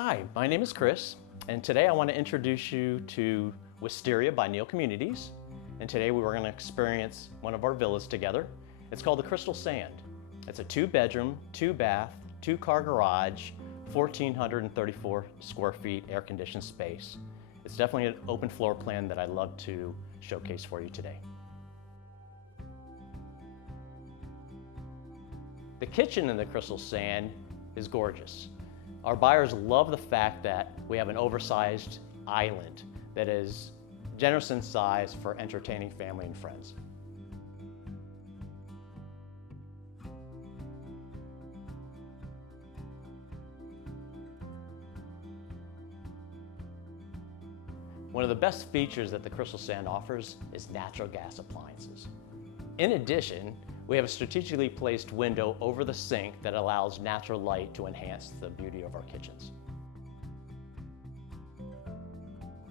Hi, my name is Chris, and today I want to introduce you to Wysteria by Neal Communities. And today we were going to experience one of our villas together. It's called the Crystal Sand. It's a 2-bedroom, 2-bath, 2-car garage, 1,434 square feet air-conditioned space. It's definitely an open floor plan that I'd love to showcase for you today. The kitchen in the Crystal Sand is gorgeous. Our buyers love the fact that we have an oversized island that is generous in size for entertaining family and friends. One of the best features that the Crystal Sand offers is natural gas appliances. In addition, we have a strategically placed window over the sink that allows natural light to enhance the beauty of our kitchens.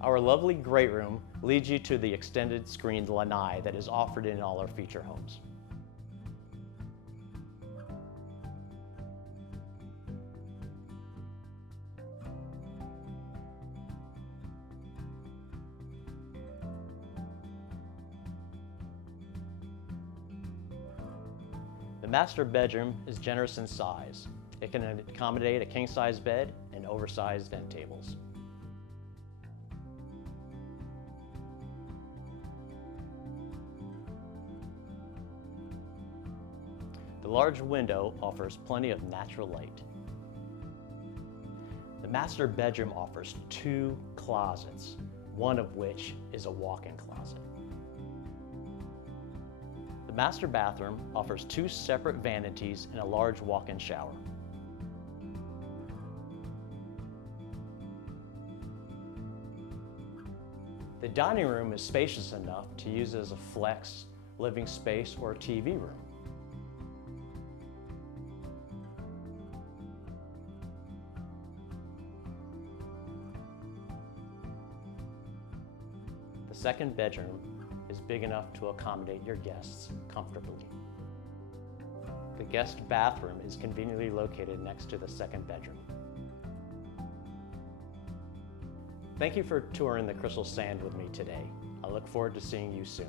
Our lovely great room leads you to the extended screened lanai that is offered in all our feature homes. The master bedroom is generous in size. It can accommodate a king-size bed and oversized end tables. The large window offers plenty of natural light. The master bedroom offers 2 closets, one of which is a walk-in closet. The master bathroom offers 2 separate vanities and a large walk-in shower. The dining room is spacious enough to use as a flex living space or a TV room. The second bedroom is big enough to accommodate your guests comfortably. The guest bathroom is conveniently located next to the second bedroom. Thank you for touring the Crystal Sand with me today. I look forward to seeing you soon.